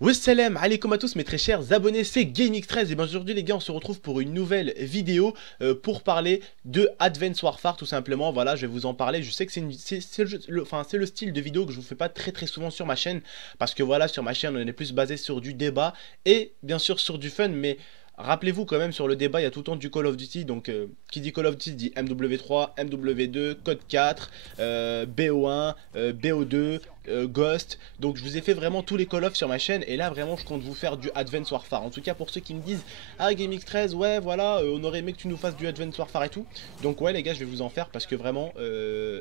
Wassalam alaikum à tous mes très chers abonnés, c'est GameX13 et bien aujourd'hui les gars on se retrouve pour une nouvelle vidéo pour parler de Advance Warfare tout simplement. Voilà, je vais vous en parler. Je sais que c'est le style de vidéo que je vous fais pas très souvent sur ma chaîne parce que voilà, sur ma chaîne on est plus basé sur du débat et bien sûr sur du fun, mais rappelez-vous quand même, sur le débat, il y a tout le temps du Call of Duty. Donc, qui dit Call of Duty dit MW3, MW2, Code 4, BO1, BO2, Ghost. Donc, je vous ai fait vraiment tous les Call of sur ma chaîne. Et là, vraiment, je compte vous faire du Advance Warfare. En tout cas, pour ceux qui me disent ah, GameX13, ouais, voilà, on aurait aimé que tu nous fasses du Advance Warfare et tout. Donc, ouais, les gars, je vais vous en faire parce que vraiment,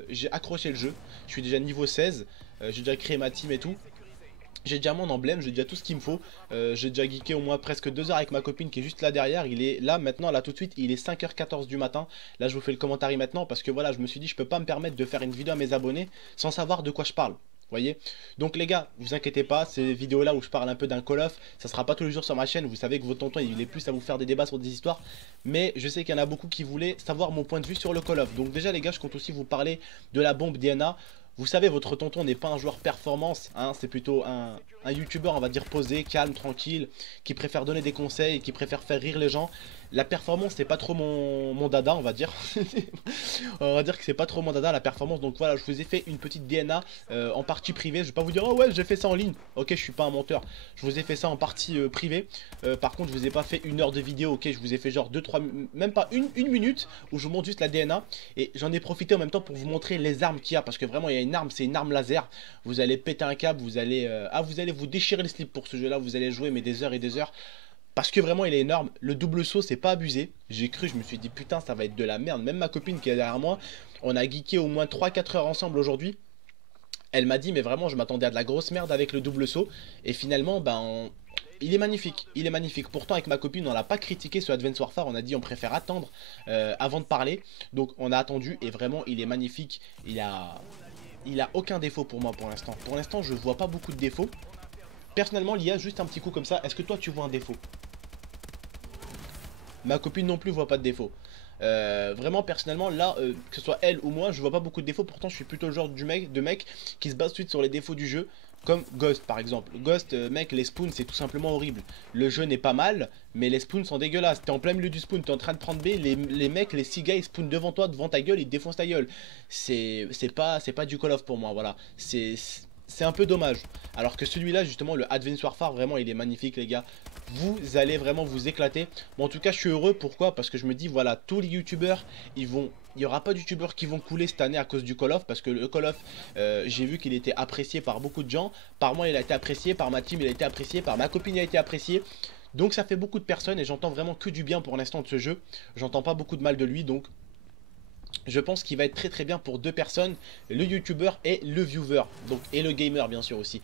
j'ai accroché le jeu. Je suis déjà niveau 16. J'ai déjà créé ma team et tout. J'ai déjà mon emblème, j'ai déjà tout ce qu'il me faut. J'ai déjà geeké au moins presque 2 heures avec ma copine qui est juste là derrière. Il est là maintenant, là tout de suite, il est 5h14 du matin. Là je vous fais le commentaire maintenant parce que voilà, je me suis dit je peux pas me permettre de faire une vidéo à mes abonnés sans savoir de quoi je parle. Voyez, donc les gars, vous inquiétez pas, ces vidéos là où je parle un peu d'un Call of, ça sera pas tous les jours sur ma chaîne. Vous savez que votre tonton il est plus à vous faire des débats sur des histoires, mais je sais qu'il y en a beaucoup qui voulaient savoir mon point de vue sur le Call of. Donc déjà les gars, je compte aussi vous parler de la bombe DNA. Vous savez, votre tonton n'est pas un joueur performance, hein, c'est plutôt un youtubeur, on va dire, posé, calme, tranquille, qui préfère donner des conseils, qui préfère faire rire les gens. La performance, c'est pas trop mon dada, on va dire. On va dire que c'est pas trop mon dada, la performance. Donc voilà, je vous ai fait une petite DNA en partie privée. Je vais pas vous dire, oh ouais, j'ai fait ça en ligne. Ok, je suis pas un menteur. Je vous ai fait ça en partie privée. Par contre, je vous ai pas fait 1 heure de vidéo. Ok, je vous ai fait genre 2-3, même pas une minute où je vous montre juste la DNA. Et j'en ai profité en même temps pour vous montrer les armes qu'il y a. Parce que vraiment, il y a une arme, c'est une arme laser. Vous allez péter un câble, vous allez vous déchirer le slip pour ce jeu-là. Vous allez jouer, mais des heures et des heures. Parce que vraiment il est énorme, le double saut c'est pas abusé. J'ai cru, je me suis dit putain ça va être de la merde. Même ma copine qui est derrière moi, on a geeké au moins 3-4 heures ensemble aujourd'hui. Elle m'a dit mais vraiment je m'attendais à de la grosse merde avec le double saut. Et finalement il est magnifique, il est magnifique. Pourtant avec ma copine on n'a pas critiqué ce Advance Warfare, on a dit on préfère attendre avant de parler. Donc on a attendu et vraiment il est magnifique. Il a aucun défaut pour moi pour l'instant. Pour l'instant je vois pas beaucoup de défauts. Personnellement l'IA juste un petit coup comme ça, est-ce que toi tu vois un défaut? Ma copine non plus voit pas de défaut. Vraiment personnellement là, que ce soit elle ou moi, je vois pas beaucoup de défauts. Pourtant je suis plutôt le genre de mec qui se base tout de suite sur les défauts du jeu. Comme Ghost par exemple. Ghost, mec, les spawns c'est tout simplement horrible. Le jeu n'est pas mal, mais les spawns sont dégueulasses. T'es en plein milieu du spawn, t'es en train de prendre B, les mecs, les 6 gars ils spawnent devant toi, devant ta gueule, ils te défoncent ta gueule. C'est pas du Call of pour moi, voilà. C'est un peu dommage. Alors que celui-là, justement, le Advance Warfare, vraiment, il est magnifique, les gars. Vous allez vraiment vous éclater. Bon, en tout cas, je suis heureux. Pourquoi? Parce que je me dis, voilà, tous les youtubeurs, il n'y aura pas de youtubeurs qui vont couler cette année à cause du Call of. Parce que le Call of, j'ai vu qu'il était apprécié par beaucoup de gens. Par moi, il a été apprécié. Par ma team, il a été apprécié. Par ma copine, il a été apprécié. Donc, ça fait beaucoup de personnes. Et j'entends vraiment que du bien pour l'instant de ce jeu. J'entends pas beaucoup de mal de lui. Donc, je pense qu'il va être très bien pour 2 personnes, le youtubeur et le viewer, donc et le gamer bien sûr aussi.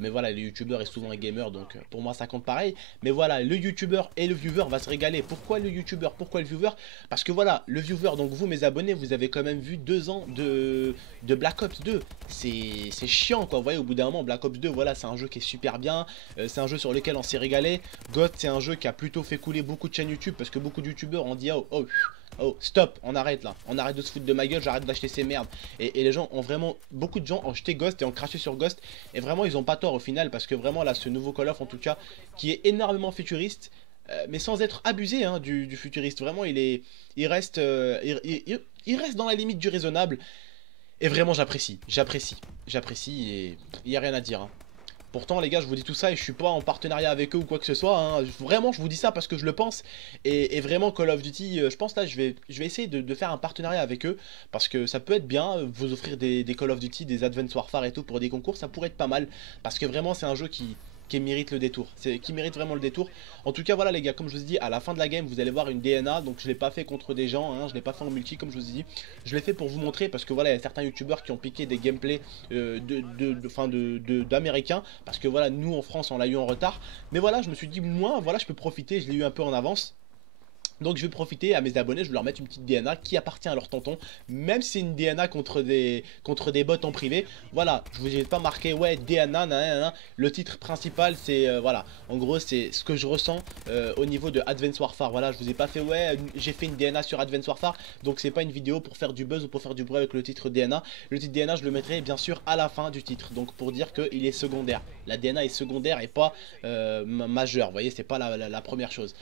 Mais voilà, le youtubeur est souvent un gamer, donc pour moi ça compte pareil. Mais voilà, le youtubeur et le viewer va se régaler. Pourquoi le youtubeur? Pourquoi le viewer? Parce que voilà, le viewer, donc vous mes abonnés, vous avez quand même vu 2 ans de Black Ops 2. C'est chiant quoi, vous voyez, au bout d'un moment Black Ops 2, voilà, c'est un jeu qui est super bien. C'est un jeu sur lequel on s'est régalé. Ghost, c'est un jeu qui a plutôt fait couler beaucoup de chaînes YouTube, parce que beaucoup de youtubeurs ont dit oh stop, on arrête là, on arrête de se foutre de ma gueule, j'arrête d'acheter ces merdes. Et les gens ont vraiment, beaucoup de gens ont jeté Ghost et ont craché sur Ghost. Et vraiment ils ont pas tort au final, parce que vraiment là ce nouveau Call of en tout cas, qui est énormément futuriste, mais sans être abusé hein, du futuriste. Vraiment il reste dans la limite du raisonnable. Et vraiment j'apprécie et il n'y a rien à dire hein. Pourtant les gars, je vous dis tout ça et je suis pas en partenariat avec eux ou quoi que ce soit hein. Vraiment je vous dis ça parce que je le pense. Et vraiment Call of Duty, je pense là je vais essayer de faire un partenariat avec eux. Parce que ça peut être bien, vous offrir des Call of Duty, des Advance Warfare et tout pour des concours, ça pourrait être pas mal. Parce que vraiment c'est un jeu qui mérite le détour, qui mérite vraiment le détour. En tout cas voilà les gars, comme je vous ai dit, à la fin de la game vous allez voir une DNA. Donc je l'ai pas fait contre des gens hein, je l'ai pas fait en multi comme je vous ai dit. Je l'ai fait pour vous montrer, parce que voilà il y a certains youtubeurs qui ont piqué des gameplays d'américains, parce que voilà nous en France on l'a eu en retard. Mais voilà je me suis dit moi voilà je peux profiter, je l'ai eu un peu en avance. Donc je vais profiter à mes abonnés, je vais leur mettre une petite DNA qui appartient à leur tonton, même si c'est une DNA contre des bots en privé. Voilà, je vous ai pas marqué, ouais, DNA, nanana. Le titre principal, c'est, voilà, en gros, c'est ce que je ressens au niveau de Advance Warfare. Voilà, je vous ai pas fait, ouais, j'ai fait une DNA sur Advance Warfare, donc c'est pas une vidéo pour faire du buzz ou pour faire du bruit avec le titre DNA. Le titre DNA, je le mettrai bien sûr à la fin du titre, donc pour dire qu'il est secondaire. La DNA est secondaire et pas majeure, vous voyez, c'est pas la première chose.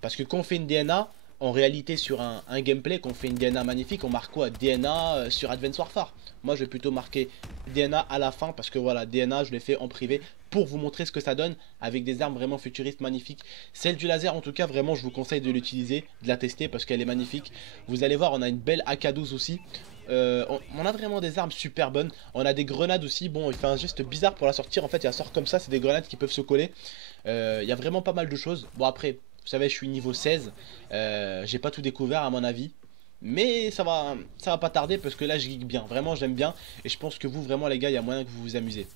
Parce que quand on fait une DNA, en réalité sur un gameplay, quand on fait une DNA magnifique, on marque quoi? DNA sur Advance Warfare. Moi je vais plutôt marquer DNA à la fin parce que voilà, DNA je l'ai fait en privé pour vous montrer ce que ça donne avec des armes vraiment futuristes magnifiques. Celle du laser en tout cas vraiment je vous conseille de l'utiliser, de la tester parce qu'elle est magnifique. Vous allez voir on a une belle AK-12 aussi. On a vraiment des armes super bonnes. On a des grenades aussi. Bon, il fait un geste bizarre pour la sortir. En fait, il la sort comme ça. C'est des grenades qui peuvent se coller. Il y a vraiment pas mal de choses. Bon, après, vous savez, je suis niveau 16. J'ai pas tout découvert à mon avis. Mais ça va pas tarder parce que là, je geek bien. Vraiment, j'aime bien. Et je pense que vous, vraiment, les gars, il y a moyen que vous vous amusez.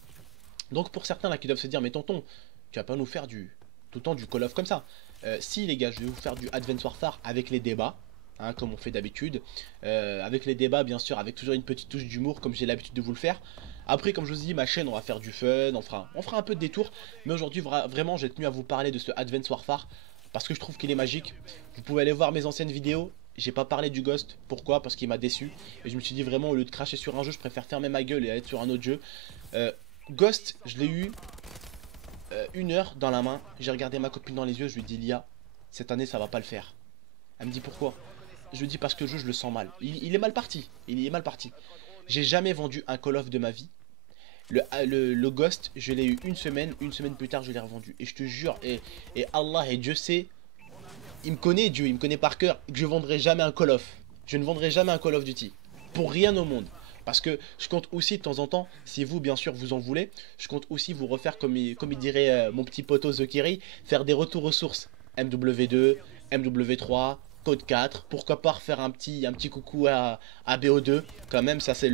Donc, pour certains là qui doivent se dire, mais tonton, tu vas pas nous faire tout le temps du Call of comme ça. Si, les gars, je vais vous faire du Advance Warfare avec les débats. Hein, comme on fait d'habitude, avec les débats bien sûr, avec toujours une petite touche d'humour comme j'ai l'habitude de vous le faire. Après comme je vous dis, ma chaîne on va faire du fun, on fera un peu de détour. Mais aujourd'hui vraiment j'ai tenu à vous parler de ce Advance Warfare parce que je trouve qu'il est magique. Vous pouvez aller voir mes anciennes vidéos, j'ai pas parlé du Ghost, pourquoi? Parce qu'il m'a déçu. Et je me suis dit vraiment au lieu de cracher sur un jeu, je préfère fermer ma gueule et aller sur un autre jeu. Ghost, je l'ai eu 1 heure dans la main, j'ai regardé ma copine dans les yeux, je lui ai dit Lia, cette année ça va pas le faire. Elle me dit pourquoi? Je lui dis parce que le jeu je le sens mal. Il est mal parti. Il est mal parti. J'ai jamais vendu un Call of de ma vie. Le Ghost, je l'ai eu une semaine plus tard je l'ai revendu. Et je te jure, et Allah et Dieu sait, il me connaît Dieu, il me connaît par cœur, que je vendrai jamais un Call of. Je ne vendrai jamais un Call of Duty. Pour rien au monde. Parce que je compte aussi de temps en temps, si vous bien sûr vous en voulez, je compte aussi vous refaire comme il dirait mon petit poteau Zokiri, faire des retours aux sources. MW2, MW3, Code 4, pourquoi pas refaire un petit coucou à BO2, quand même ça c'est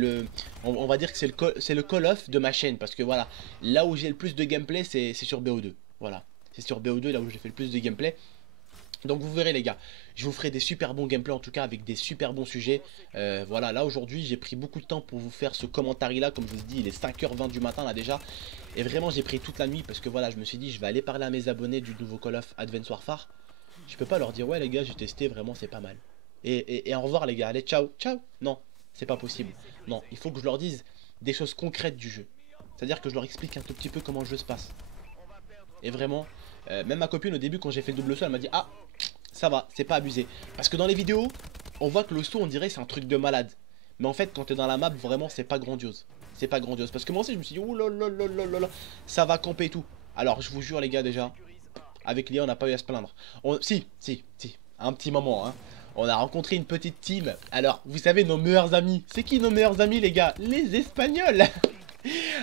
on va dire que c'est le Call of de ma chaîne, parce que voilà, là où j'ai le plus de gameplay c'est sur BO2, voilà, c'est sur BO2 là où j'ai fait le plus de gameplay. Donc vous verrez les gars, je vous ferai des super bons gameplays en tout cas avec des super bons sujets. Voilà, là aujourd'hui j'ai pris beaucoup de temps pour vous faire ce commentaire là, comme je vous dis il est 5h20 du matin là déjà. Et vraiment j'ai pris toute la nuit parce que voilà, je me suis dit je vais aller parler à mes abonnés du nouveau Call of Advance Warfare. Je peux pas leur dire ouais les gars j'ai testé, vraiment c'est pas mal. Et au revoir les gars, allez ciao, ciao. Non, c'est pas possible. Non, il faut que je leur dise des choses concrètes du jeu. C'est-à-dire que je leur explique un tout petit peu comment le jeu se passe. Et vraiment, même ma copine au début quand j'ai fait le double saut elle m'a dit ah ça va, c'est pas abusé. Parce que dans les vidéos, on voit que le saut on dirait c'est un truc de malade. Mais en fait quand t'es dans la map vraiment c'est pas grandiose. C'est pas grandiose. Parce que moi aussi je me suis dit ouh là là là là là, ça va camper et tout. Alors je vous jure les gars déjà, avec Léa on n'a pas eu à se plaindre. Si, un petit moment hein. On a rencontré une petite team. Alors vous savez nos meilleurs amis, c'est qui nos meilleurs amis les gars? Les Espagnols.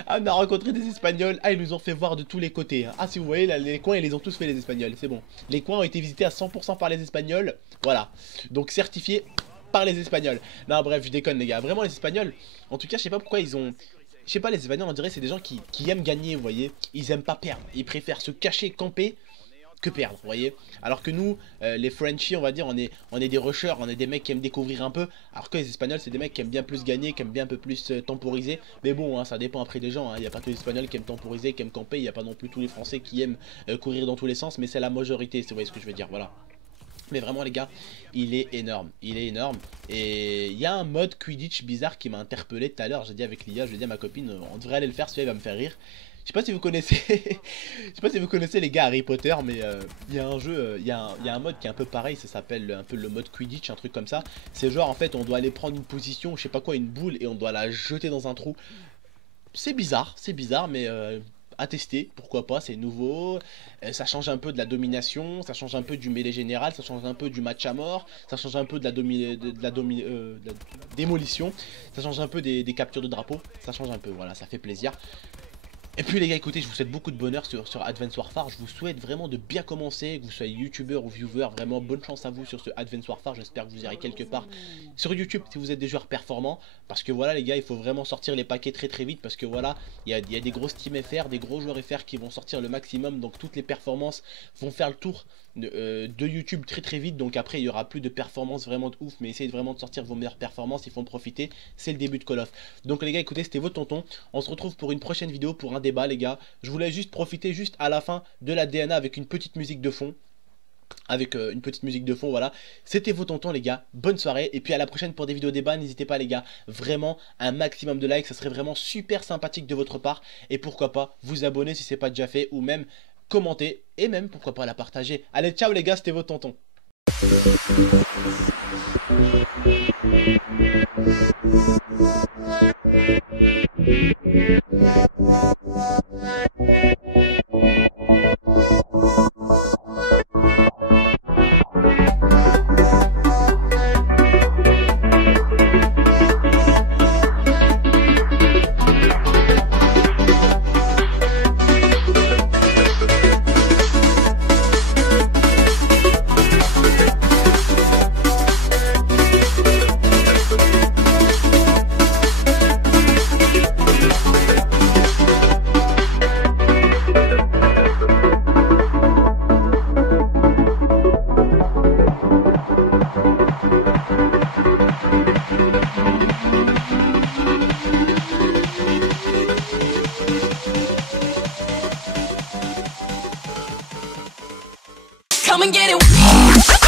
Ah, on a rencontré des Espagnols. Ah, ils nous ont fait voir de tous les côtés. Ah, si vous voyez, là, les coins, ils les ont tous fait, les Espagnols. C'est bon. Les coins ont été visités à 100% par les Espagnols. Voilà. Donc, certifiés par les Espagnols. Non, bref, je déconne, les gars. Vraiment, les Espagnols, en tout cas, je sais pas pourquoi ils ont... Je sais pas, les Espagnols, on dirait c'est des gens qui aiment gagner, vous voyez. Ils aiment pas perdre. Ils préfèrent se cacher, camper que perdre, vous voyez. Alors que nous, les Frenchies, on va dire, on est des rushers, on est des mecs qui aiment découvrir un peu. Alors que les Espagnols, c'est des mecs qui aiment bien plus gagner, qui aiment bien un peu plus temporiser. Mais bon, hein, ça dépend après des gens. Il n'y a pas tous les Espagnols qui aiment temporiser, qui aiment camper. Il n'y a pas non plus tous les Français qui aiment courir dans tous les sens. Mais c'est la majorité, si vous voyez ce que je veux dire. Voilà. Mais vraiment les gars, il est énorme, et il y a un mode Quidditch bizarre qui m'a interpellé tout à l'heure. J'ai dit avec Lia, je lui ai dit à ma copine, on devrait aller le faire, celui-là il va me faire rire. Je sais pas si vous connaissez, je sais pas si vous connaissez les gars Harry Potter, mais il y a un jeu, il y a un mode qui est un peu pareil, ça s'appelle un peu le mode Quidditch, un truc comme ça. C'est genre en fait on doit aller prendre une position, je sais pas quoi, une boule, et on doit la jeter dans un trou. C'est bizarre, mais à tester, pourquoi pas, c'est nouveau, ça change un peu de la domination, ça change un peu du mêlée général, ça change un peu du match à mort, ça change un peu de la démolition, ça change un peu des captures de drapeau, ça change un peu, voilà, ça fait plaisir. Et puis les gars, écoutez, je vous souhaite beaucoup de bonheur sur Advance Warfare. Je vous souhaite vraiment de bien commencer, que vous soyez youtubeur ou viewer. Vraiment bonne chance à vous sur ce Advance Warfare. J'espère que vous irez quelque part sur YouTube si vous êtes des joueurs performants. Parce que voilà les gars, il faut vraiment sortir les paquets très vite. Parce que voilà, il y a des grosses teams FR, des gros joueurs FR qui vont sortir le maximum. Donc toutes les performances vont faire le tour de YouTube très vite. Donc après il y aura plus de performances vraiment de ouf, mais essayez vraiment de sortir vos meilleures performances, il faut en profiter, c'est le début de Call of. Donc les gars, écoutez, c'était votre tonton, on se retrouve pour une prochaine vidéo, pour un débat les gars. Je voulais juste profiter juste à la fin de la DNA avec une petite musique de fond. Voilà, c'était vos tontons les gars, bonne soirée, et puis à la prochaine pour des vidéos débat. N'hésitez pas les gars, vraiment un maximum de likes, ça serait vraiment super sympathique de votre part, et pourquoi pas vous abonner si c'est pas déjà fait, ou même commenter, et même pourquoi pas la partager. Allez, ciao les gars, c'était vos tontons. Come and get it.